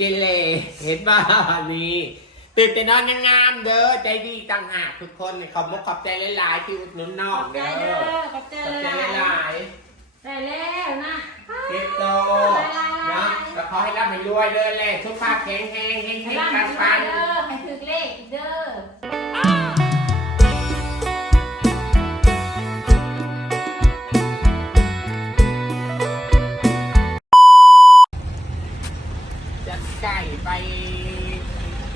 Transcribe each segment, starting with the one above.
กิเลสเห็นป่ะนี่ตื่นแต่นอนยังงามเด้อใจดีต่างหากทุกคนขอบคุณขอบใจหลายๆที่อุดหนุนน้องเด้อขอบใจขอบใจเลยหลายได้แล้วนะเก็บโตนะแล้วขอให้ร่ำให้รวยเด้อเลยทุกภาคแข็งแรงแข็งแห้แรงกันรวปันเด้อให้ถึงเลขเด้อ ไก่ไป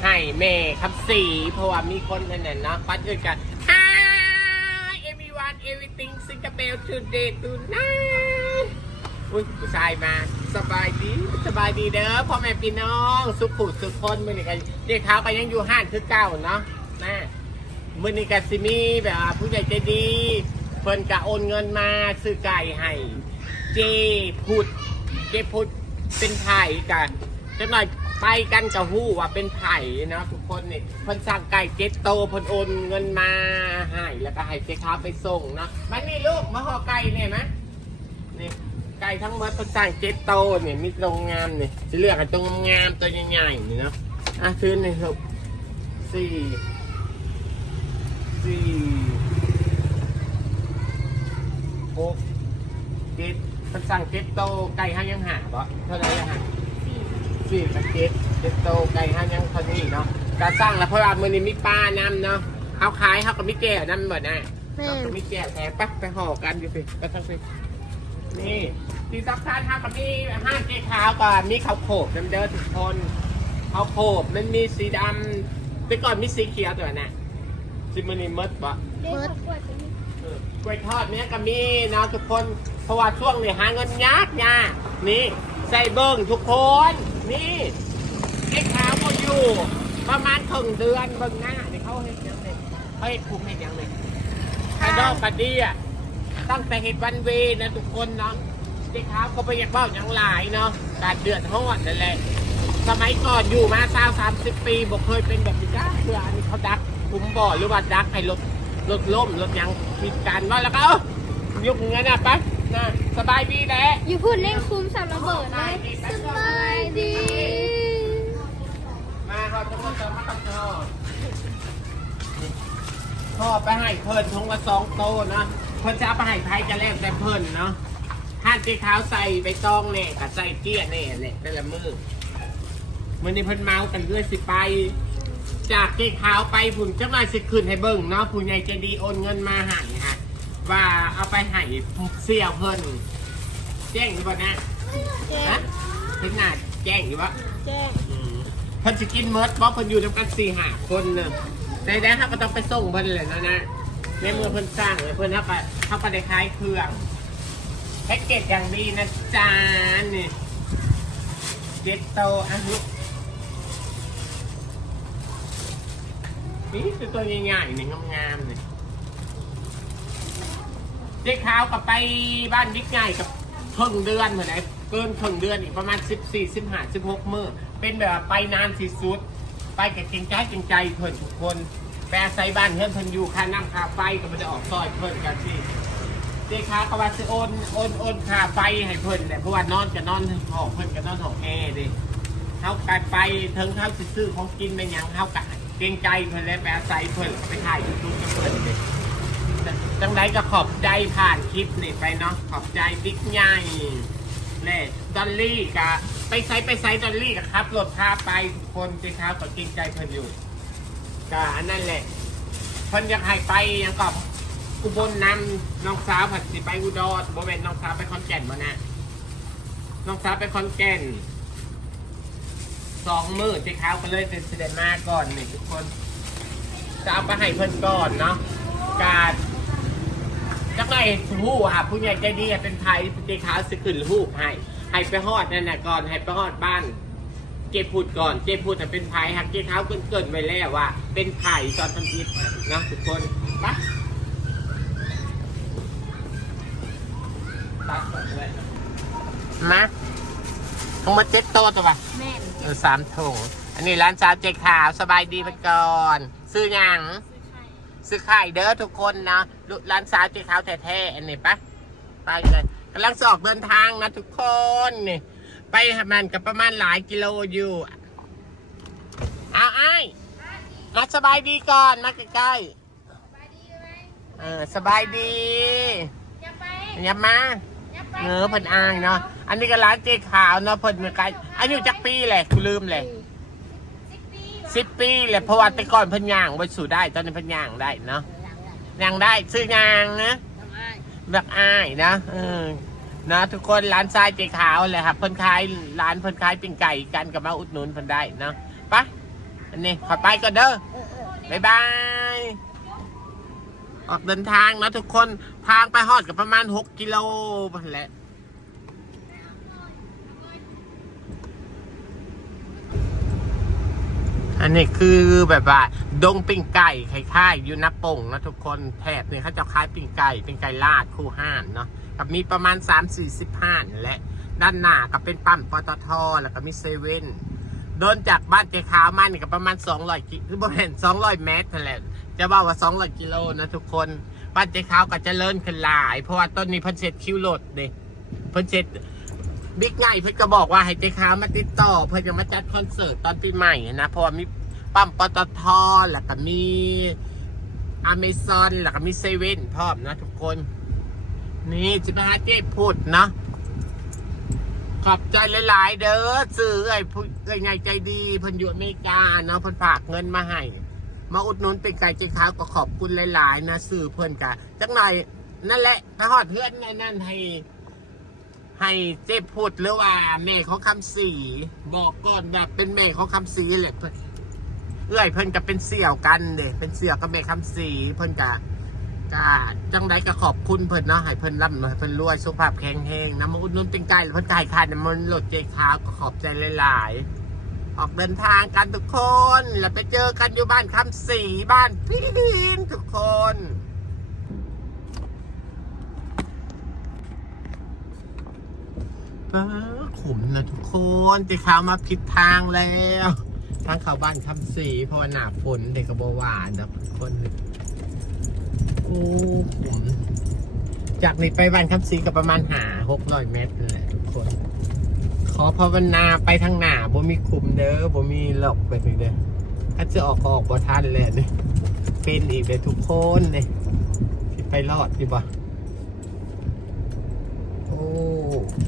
ให้แม่ครับสีเพราะว่ามีคนนั่นน่ะเนาะปัดอื่นกัน Hi everyone everything Singapore today tonight อุ้ยผู้ชายมาสบายดีสบายดีเด้อพ่อแม่พี่น้องสุขุสุขคนมือนี้กันเด็กเท้าก็ยังอยู่ห้านคือเก่าเนาะนะมือนี้กันสิมีแบบว่าผู้ใหญ่ใจดีเพิ่นกะโอนเงินมาซื้อไก่ให้เจพุดเจพุดเป็นไผ่กันจะหน่อย ไปกันกับหู้ว่าเป็นไผ่นะทุกคนนี่เพิ่นสั่งไก่เจ็ดโตเพิ่นโอนเงินมาให้แล้วก็ให้เจ๊ค้าไปส่งนะมันนี่ลูกมาห่อไก่เนี่ยไหมนี่ไก่ทั้งหมดเพิ่นสั่งเจ็ดโตเนี่ยมีตรงงามนี่จะเลือกกันตรงงามตัวใหญ่ๆนี่เนาะอะคืนนึ่งครับสี่สี่หกเจ็ดมันสั่งเจ็ดโตไก่ห้ายังหาบ่เท่าไหรยังหา สี่กับเจ็ดเจ็ดโตไก่ห้ายังเท่านี้เนาะการสั่งแล้วเพราะว่ามือนี้มีปลานำเนาะเขาขายเขาก็มีแก้วนั่นบ่นะเขาก็มีแก้วแถมปะไปห่อกันอยู่สิก็ต้องไปนี่ที่สำคัญเขาก็มีห้างเจ๊ขาวก่อนมีข้าวโขบน้ำเด้อทุกคนข้าวโขบมันมีสีดำแต่ก่อนมีสีเขียวตัวน่ะซิมันนี่มดบ่เบิร์ดกล้วยทอดเนี้ยก็มีนะทุกคนเพราะว่าช่วงนี้หาเงินยากยากนี่ใส่เบิ้งทุกคน นี่เอ็กขาวก็อยู่ ประมาณครึ่งเดือนเบิ้งหน้าเดี๋ยวเขาเห็นยังไงเขาเห็นคุมเห็นยังไงไอ้ดอกปะเดียตั้งแต่เห็ดวันเวนะทุกคนเนาะเจ๊ขาวก็ไปอยากเบ้าอย่างหลายเนาะการเดือดร้อนนั่นแหละสมัยก่อนอยู่มาสาวสามสิบปีบอกเคยเป็นแบบนี้จ้าเพื่ออันนี้เขาดักคุ้มบ่อหรือว่าดักให้รถรถล่มรถยังมีการว่าแล้วก็เอ้ายกเงี้ยนะปั๊บนะสบายดีแหละ อยู่พูดเล่นคุ้มสับระเบิดเลยสบาย ดี มาเขาจะมาเติมมากับพ่อพ่อไปให้เพิ่นทงละสองโตนะเพิ่นจะเอาไปให้ไทยจะแลกแต่เพิ่นเนาะห้านเจ๊ขาวใส่ใบตองเนี่ยกับใส่เกี้ยเนี่ยแหละแต่ละมือมันนี่เพิ่นเมากันเรื่อยสิไป จากเจ๊ขาวไปผุนจักหน่อยสิคืนให้เบิ่งเนาะผู้ใหญ่ใจดีโอนเงินมาให้ฮะว่าเอาไปให้เสี่ยวเพิ่นแจ้งอยู่บ่นะฮะถึงหน้า แจ้งอยู่บ่แจ้งเพิ่นสิกินเมิร์ดเพราะเพิ่นอยู่ด้วยกันสี่ห้าคนเนอะในแดนเขาก็ต้องไปส่งเพิ่นเลยนะนะในเมื่อเพิ่นสร้างเลยเพิ่นเขาก็เขาก็ได้ขายเครื่องแพ็กเกจอย่างดีนะจ๊ะนี่เจ็ดโตอันนี้นี่คือตัวใหญ่ๆนี่งามๆนี่เจ๊ขาวกับไปบ้านบิ๊กใหญ่กับครึ่งเดือนเหมือนไหน เกินครึ่งเดือนอีกประมาณสิบสี่สิบห้าสิบหกมื้อเป็นแบบว่าไปนานที่สุด ไปกับเก่งใจเก่งใจเพิ่นทุกคนแปรใส่บ้านเพิ่นเพิ่นอยู่ค่าน้ำค่าไฟก็มันจะออกซอยเพิ่นกันที่เจ๊ค้าก็ว่าสิโอนโอนโอนค่าไฟให้เพิ่นแหละเพราะว่านอนก็นอนห้องเพิ่นก็นอนห้องแอร์ดิเขาการไปถึงเขาสิซื้อของกินเป็นหยังเขากะเก่งใจเพิ่นและแปรใส่เพิ่นไปถ่ายยูทูบกับเพิ่นดิจังไรก็ขอบใจผ่านคลิปนี่ไปเนาะขอบใจบิ๊กใหญ่ เล่ดอลลี่กะไปไซไปไซดอลลี่กะครับรถพาไปทุกคนเจ๊ค้าก็เก่งใจเพิ่นอยู่ก็อันนั่นแหละเพิ่นอยากให้ไปยังกับอุบลนำน้องสาวผัดสิไปอุดรบ่แม่นน้องสาวไปขอนแก่นบ่นะน้องสาวไปขอนแก่นสองมือเจ๊ขาวก็เลยเป็นเสด็จมาก่อนนี่ทุกคนจะเอาไปให้เพิ่นก่อนเนาะการ จักไรหู้อะผู้ใหญ่ใจดีอะเป็นไทยเจ๊ขาวสิขึ้นหู้ให้ให้ไปฮอดนั่นน่ะก่อนให้ไปฮอดบ้าน เก็บพูดก่อนเก็บพูดแต่เป็นไผ่ฮักเก็บเท้าเกินเกินๆไว้แล้วว่า เป็นไผ่ตอนทำอิฐนะทุกคนไปตัดก่อนเลยมาทั้งหมดเจ็ดโต๊ะตัวปะแม่นเออสามถุงอันนี้ร้านสาวเจ๊ขาวสบายดีไปก่อน ซื้อหยังซื้ อไข่เด้อทุกคนนะลูกร้านสาวเจ๊ขาวแท้ๆอันนี้ปะไปเลยกำลังจะออกเดินทางนะทุกคนนี่ไปไปหามันกับประมาณหลายกิโลอยู่เอาไอ้ายมาสบายดีก่อนมาใกล้ๆเออสบายดีอย่าไปอย่ามาอย่าไปเออเพิ่นอายเนาะอันนี้ก็ร้านเจ๊ขาวเนาะเพิ่นเหมือนกันอายุจักปีแหละกูลืมเลยสิบปี สิบปีแหละเพราะว่าแต่ก่อนเพิ่นย่างไปสู่ได้ตอนนี้เพิ่นย่างได้เนาะย่างได้ซื้อย่างนะ แบบอายนะเออนะทุกคนร้านทรายเจขาวเลยครับเพิ่นขายร้านเพิ่นขายปิ้งไก่กันกับมาอุดหนุนเพิ่นได้เนาะไปอันนี้ขอไปก่อนเด้อบ๊ายบายออกเดินทางนะทุกคนทางไปฮอดกับประมาณ 6 กิโลแหละ อันนี้คือแบบว่า ดงปิ้งไก่ไข่ค่ายยูนับป่งนะทุกคนแถบเนี่ยเขาจะขายปิ้งไก่เป็นไก่ลาดคู่ห้านเนาะกับมีประมาณ 3 4 0ห้านแหละด้านหน้าก็เป็นปั๊มปตทแล้วก็มีเซเว่นเดินจากบ้านเจ๊ขาวมานี่ก็ประมาณ 200กิหรือประมาณ200 เมตรแหละจะว่าว่า 200 กิโลนะทุกคนบ้านเจ๊ขาวก็จะเลิ่นขึ้นหลาย เพราะว่าต้นนี้เพิ่นเสร็จคิวโหลดเด้เพิ่นเสร็จ บิ๊กไงเพิ่นก็บอกว่าให้เจ๊ขามาติดต่อ เพิ่นจะมาจัดคอนเสิร์ตตอนปีใหม่นะ เพราะว่ามีปั๊มปตทแล้วก็มีอเมซอนแล้วก็มีเซเว่นพร้อมนะทุกคน นี่จะไปหาเจ๊พูดนะขอบใจหลาย ๆ เด้อซื้อไอ้ผู้ไอ้ไงใจดีเพิ่นอยู่อเมริกาเนาะเพิ่นฝากเงินมาให้ มาอุดหนุนเป็นไก่เจ๊ขาก็ขอบคุณหลาย ๆ นะซื้อเพิ่นกะจักหน่อยนั่นแหละถ้าฮอดเพื่อนนั่นนั่นให้ ให้เจ๊พูดหรือว่าแม่ของคำสีบอกก่อนแบบเป็นแม่ของคำสีแหละเพิ่นเอื้อยเพิ่นก็เป็นเสี่ยวกันเด้เป็นเสี่ยวกับแม่คำสีเพิ่นก็ก็จังใดก็ขอบคุณเพิ่นเนาะให้เพิ่นร่ำให้เพิ่นรวยสุขภาพแข็งแรงนะมาอุดหนุนเป็นไก่เพิ่นไก่ขาดมันหลดเจขาวก็ขอบใจหลายๆ ออกเดินทางกันทุกคน แล้วไปเจอกันอยู่บ้านคำสีบ้านพี่ดินทุกคน เออขุมนะทุกคนเจขาวมาผิดทางแล้วทางเข้าบ้านคำสีเพราะว่าหนาฝนเด็กกระบหวานนะทุกคนโอ้ขุมจากนี้ไปบ้านคำสีก็ประมาณหาหกร้อยเมตรนั่นแหละทุกคน ขอภาวนาไปทางหนาบ่มีคุมเด้อบ่มีหลอกแบบนี้เด้อถ้าจะออกก็ออกบ่ทันเลยนี่เป็นอีกเลยทุกคนเนี่ยไปรอดดีบ่โอ้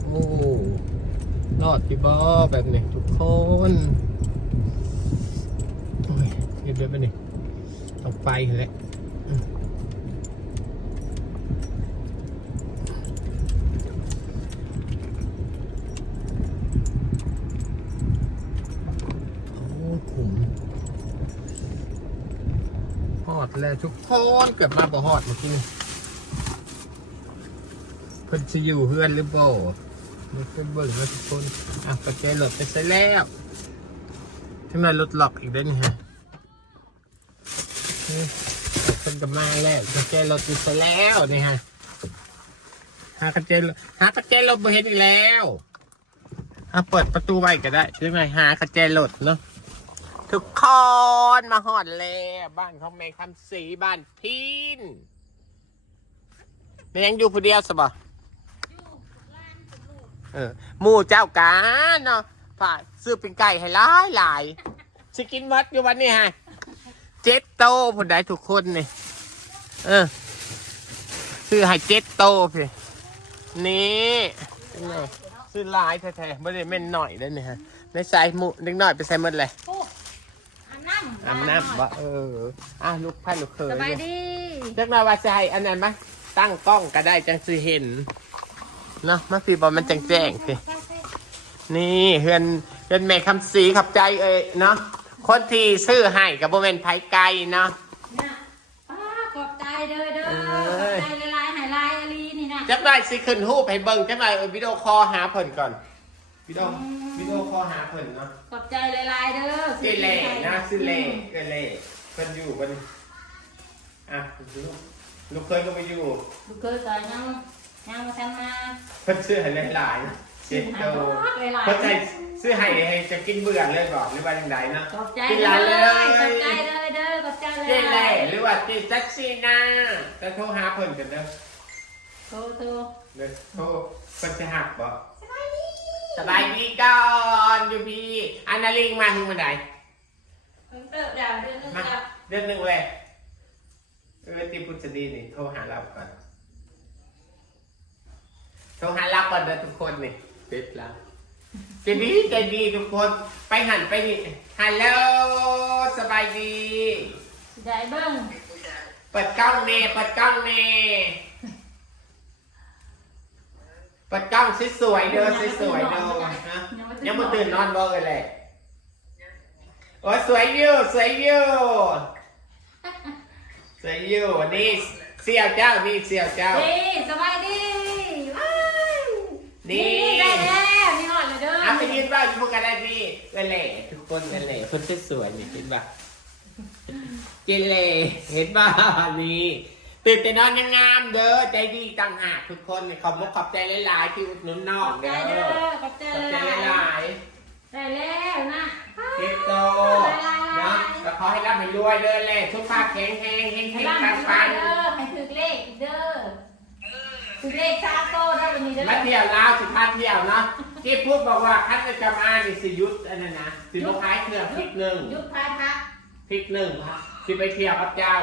โอ้ รอดดีบ่แบบนี้ทุกคนโอ้ยเรียบร้อยไปนี่ต้องไปแหละอืมโอ้ขุมอดแล้วทุกคนเกิดมาบ่หอดเมื่อกี้นี่เพิ่นจะอยู่เพื่อนหรือเปล่า ไม่เคยเบิ่งนะทุกคนอะกระเจหลดไปใส่แล้วทั้งนั้นรถหลอกอีกได้นี่ฮะนี่เป็นกับมาแล้วกระเจรถอยู่ซะแล้วนี่ฮะหากระเจรหากระเจรถบ่เห็นอีกแล้วเอาเปิดประตูไว้ก็ได้ใช่ไหมหากระเจรถเนาะทุกคนมาหอดแล้วบ้านของแม่คำสีบ้านพินแม่ยังอยู่ผู้เดียวสบะ เออหมู่เจ้ากาเนาะผ่าซื้อเป็นไก่ให้หลายหลายสิกินมัดอยู่วันนี้ฮะเจ็ดโตผลได้ทุกคนนี่เออซื้อให้เจ็ดโตพี่นี่เป็นไงซื้อหลายแท้ๆไม่ได้เม่นหน่อยได้เนี่ยฮะในใส่หมูเล็กหน่อยไปใส่หมดเลยโอ้อันน้ำอันน้ำวะเอออะลูกไผ่ลูกเคยสบายดีเล็กน้อยว่าใส่อันนั้นปะตั้งกล้องก็ได้จังสิเห็น เนาะมาพี่บอลมันจังแจ้งสินี่เฮือนเฮือนแม่คำสีขับใจเอ้ยเนาะคนที่ซื้อให้กับโบเมนไผ่ไก่เนาะเนี่ยป้าขอบใจเด้อเด้อเอขออบใจหลายๆหายลายอลีนี่นะจักได้สิขึ้นรูปให้เบิ่งจักได้เออวิดีโอคอลหาเพิ่นก่อนวิดีโอวิดีโอคอลหาเพิ่นเนาะขอบใจหลายๆเด้อสิเล่นะสิเล่ก็เล่เพิ่นอยู่เพิ่นอะลูกลูกเคยก็ไปอยู่ลูกเคยกันยัง ยังมาทำมาเพิ่นซื้อให้หลายๆเจ็ดโตหลายๆเพิ่นใจซื้อให้ให้จะกินเบื่อเลยบ่หรือว่าจังไดเนาะขอบใจกินหเลลายยเลขอบยใจเลยเด้อขอบใจเลยเจเล่หรือว่าเจแท็กซี่นะแต่โทรหาเพิ่นกันเด้อโทรโทรเด้อโทรเพิ่นจะหักบ่สบายดีสบายดีก่อนอยู่พี่อันนาลิงมาถึงวันไหนเพิ่งเติบดาวเดือนนึงมาแล้วเดือนหนึ่งเลยเออตีพุทธดีนี่โทรหาเราก่อน โทรหาเราก่อนเด้อทุกคนนี่ปิดแล้วใจดีใจดีทุกคน ไปหันไปนี่ฮัลโหลสบายดี ได้เบิ้งเปิดกล้องเน่เปิดกล้องเน่เปิดกล้องสวยๆเด้อสวยๆเด้อฮะยังมาตื่นนอนบ่เลยแหละโอ้ยสวยอยู่สวยอยู่สวยอยู่นี่เสี่ยวเจ้านี่เสี่ยวเจ้าดีสบายดีว้าว นี่ได้แล้วนี่หอดเลยเด้อเอาไปยืนบ้างพวกกันได้นี่เลยแหละทุกคนเลยแหละคนสวยๆนี่เห็นป่ะเจเล่เห็นป่ะนี่ตื่นแต่นอนยังงามเด้อใจดีต่างหากทุกคนขอบมุกขอบใจหลายๆที่อุดหนุนน้อขงอบใจเด้เด้ออขอบใจขอบใจหลายหลายได้แล้วนะๆเก็บโตเนาะก็ขอให้ร่ำให้รวยเด้อแหละสุขภาพแข็งแรงแข็งให้แรงร่ำปังให้รปัวยงเด้อให้ถือเลขอีกเด้อถือ เลขชาโตได้วันนี้เด้อมาเที่ยวลาวสิพาเที่ยวเนาะที่พูดบอกว่าคันจะมานี่สิยุทธอันนั้นนะสิลงท้ายเครื่องพริกหนึ่งยุคท้ายพักพริกหนึ่งครับสิไปเที่ยวกับเจ้า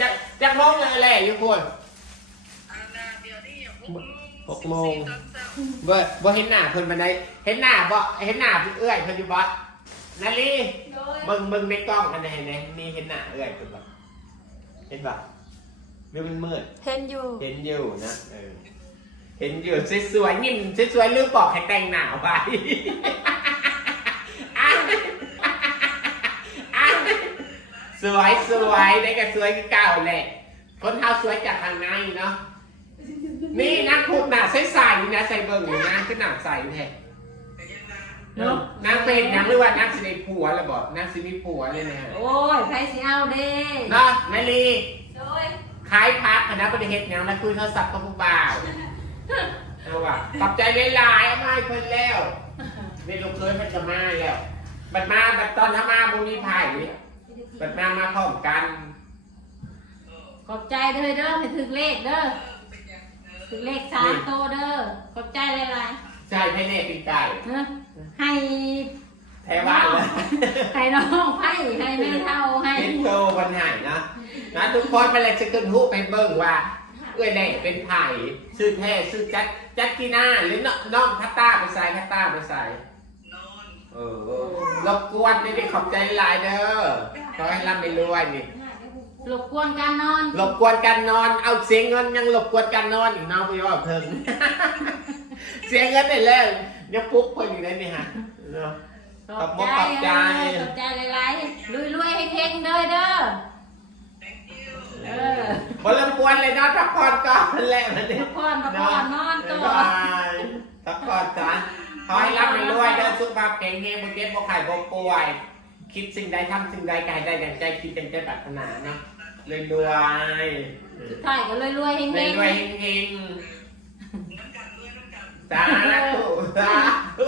จะจะมองเลยแหละทุกคนหกโมงบ่บ่เห็นหน้าเพิ่นบันไดเห็นหน้าบ่เห็นหน้าเพิ่นเอื้อยเพิ่นอยู่บ่นาลีโดยเบิ่งเบิ่งในกล้องอันไหนไหนมีเห็นหน้าเอื้อยเพิ่นบ่เห็นบ่ หรือมันมืดเห็นอยู่ เห็นอยู่นะเออเห็นอยู่สวยๆยิ้มสวยๆลืมบอกให้แต่งหน้าไปอะอะสวยสวยได้ก็สวยคือเก่าแหละคนเฮาสวยจากทางในเนาะนี่นักพูดหน้าใสๆนี่นะใส่เบิ่งนี่นะคือหน้าใสแท้เนาะนางเป็นนางหรือว่านางสิได้ผัวแล้วบอกนางสิมีผัวเลยนะฮะโอ้ยใครสิเอาเด้เนาะนาลีโดย ขายพักอะนะประเทศยังนะคุยโทรศัพท์กับผู้บ่าวเอาว่ะขอบใจหลายๆเอามาให้เพิ่นแล้วนี่ลูกเคยมันจะมาแล้ว บัดมาบัดตอนถ้ามาบุมีไผ่บัดมามาพร้อมกัน ขอบใจเด้อเด้อให้ถึงเลขเด้อถึงเลขสามโตเด้อขอบใจหลายใช่ให้เน่ปีไก่ๆเนอะให้ แท้บ้านเลยให้น้องให้ให้แม่เท่าให้เป็นโตปัญหานะนะทุกคนไปเลยจะขึ้นหูไปเบิ่งว่าเอ้ยแน่เป็นไผ่ชื่อแท้ชื่อจัดจัดกีน่าหรือน้องน้องพัตตาไปใส่พัตตาไปใส่เออรบกวนนี่ดิขอบใจหลายเด้อขอให้ร่ำให้รวยนี่รบกวนการนอนรบกวนการนอน เอาเสียเงินยังรบกวนการนอนอีกเน้องพี่ว่าเพิ่งเสียเงินได้แล้วยังปุ๊บเพิ่นอยู่ได้นี่ฮะเนาะ ขอบคุณขอบใจขอบใจหลายๆรวยๆให้เฮงเด้อเด้อเออบรบกวนเลยเนาะทักผ่อนก่อนแหละมันนี่พักผ่อนพักผ่อนนอนตับ๊ายวบายทักผ่อนจ้ะขอให้ร่ำให้รวยเด้อสุขภาพแข็งแรงบ่เจ็บบ่ไข้บ่ป่วย คิดสิ่งใดทำสิ่งใดก็ให้ได้อย่างใจคิดเป็นใจปรารถนาเนาะรวยรวยสุดท้ายก็รวยๆเฮงรวยๆรวยเฮงๆสาธุสาธุ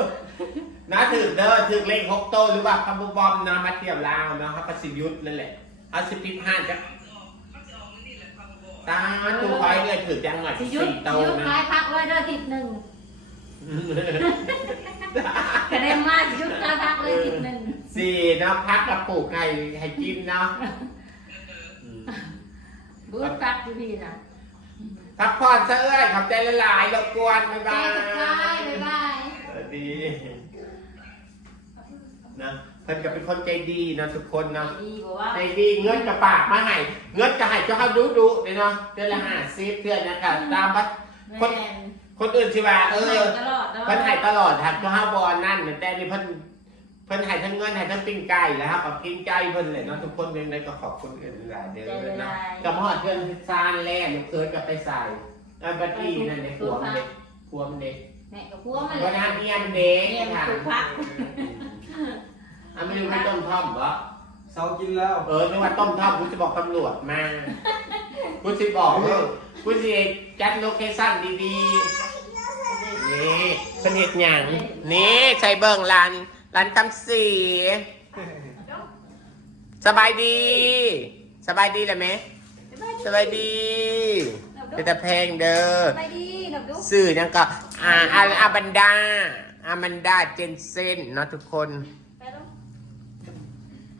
นะถึงเด้อถึงเลขหกโตหรือว่าคำบุบอมนะมาเที่ยวลาวเนาะเขาก็สิยุทธนั่นแหละเอาสิบปิดห้าจ้ะสาธุขอให้เงินถึงจังหวัดสิยุดสี่โตสิยุดนะ คลายพักไว้เด้อทิศหนึ่งคะแนนมาสิยุดคลายพักเลยทิศหนึ่งสี่เนาะพักกับปลูกให้ให้กินเนาะอืมบูดพักอยู่พี่นะพักผ่อนซะเอ้ยขอบใจหลายๆรบกวนบ๊ายใจบายสุดท้ายบ๊ายบาย สวัสดี นะเพิ่นก็เป็นคนใจดีเนาะทุกคนเนาะดีบอกว่าใจดีเงินกระปากมาให้เงินกระให้เจ้าเขาดูดูเลยเนาะเดือนละห้าสิบเดือนนะครับตามบัดคนแม่นคนอื่นสิว่าเออ ตลอดเนาะเพิ่นให้ตลอดครับเจ้าเฮาบอลนั่นแต่นี่เพิ่นเพิ่นให้ทั้งเงินให้ทั้งปิ้งไก่แล้วครับกับปิ้งไก่เพิ่นเลยเนาะทุกคนเพียงใดก็ขอบคุณอื่นหลายเด้อเนาะกับฮอดเพิ่นซานแล่ลูกเคยก็ไปใส่อันบัดนี้นั่นในหัวมันเด็กหัวมันเด็กแม่กับพวกมันวันนั้นเมียมันเด็กเรียนค่ะปลูกผัก อะไม่รู้ไม่ต้มท่อมเหรอเสากินแล้วเออไม่ว่าต้มท่อมกูจะบอกตำรวจมากูจะบอกเออกูจะจัดโลเคชั่นดีๆ นี่เป็นเห็ดหยังนี่ใส่เบิ่งร้านร้านคำสีสบายดี สบายดีเลยไหมสบายดีเป็นแต่แพงเด้อไปดีหนักดูสื่อนั่นก็อ่าอาอาบันดา อาบันดาเจนเซนเนาะทุกคนไปลูก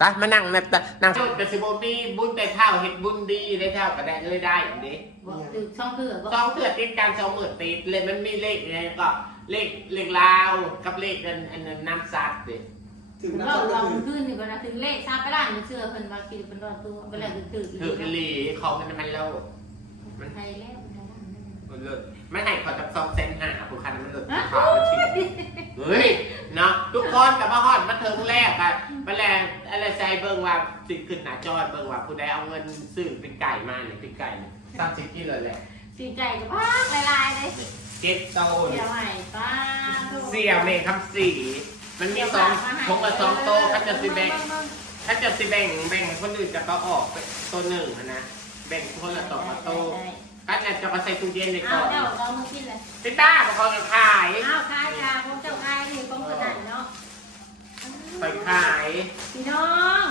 ตะมานั่งนะตะนั่งกระสิบมีบุญแต่เท่าเห็ดบุญดีได้เท่าก็ได้เลยได้อย่างนี้บอกถึงช่องเถื่อบอกสองเถื่อติดกันสองหมื่นติดเลยมันมีเลขไงก็เลขเลขลาวกับเลขอันอันนั้นน้ำซัดดิถึงถึงน้ำเราซัดก็เราคือขึ้นอยู่กันนะถึงเลขซาไปร้านมันเชื่อเพิ่นมาคิดเป็นรอดตัวเป็นแหล่งถึงถือกหลีของมันมันโลไทยแล้วไทยแล้วมันเลิศ ไม่ให้ขอจับซองเซนหาผู้คันมันเลิศขาวมันชิมเฮ้ยเนาะทุกคนกับมาฮอดมาเทิงแรกอะมาแลอะไรใส่เบิ่งว่าสิขึ้นหน้าจอเบิ่งว่าผู้ใดเอาเงินซื้อเป็นไก่มาเนี่ยเป็นไก่เนี่ยสามสิบกิโลแหละสีใจกับพักลายๆเลยเจ็ดโตนเดี๋ยวใหม่ป้าเสี่ยวเมฆคำสี่มันมีสองทงกับสองโตคันจะสิแบ่งคันจะสิแบ่งแบ่งคนอื่นจะก็ออกไปตัวหนึ่งอะนะแบ่งคนละสองโตคั นจะจะมาใส่ตู้เย็นในกล่อ้าอวเจ้าเรามากินเลยพี่ต้าบอกเขาจะขายอ้าวคายยาพวกเจ้าคายนี่ต้องขนาดเนาะไปขายพี่น้อง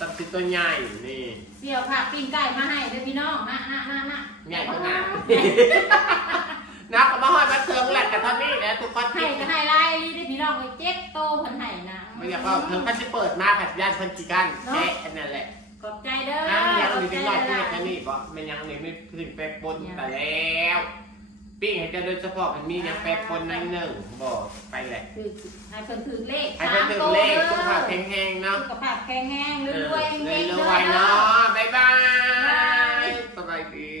ตัดสินตัวใหญ่นี่เสี่ยวผักปิ้งไก่มาให้เด้อพี่น้องมามามามาใหญ่ขนาดนักกับมาฮอดมาเทิงแหละแต่ตอนนี้นะทุกคนให้ก็ให้ไล่รีได้อพี่น้องไปเจ็ดโตเพิ่นให้นะ ไม่อยากเอาเทิงพันที่เปิดมาผัดยานพันกีกันแค่อันนั้นแหละข อบใจเด้ออ้าวยังขอบมีใจเป็นหน่อยหที่ลายแค่นี้บ่มันยังนี่ไม่ถึงแปรปนแต่แล้วปิ้งให้เจะโดยเฉพาะมันมียังแปรปนในหนึ่งบอกไปแหละคือให้เพิ่นถือเลขให้เป็นถึงเลขสุขภาพแข็งแรงเนาะสุขภาพแข็งแรงรวยๆเอเฮองๆรวยๆเนาะบ๊ายบายบ๊ายบายสบายดี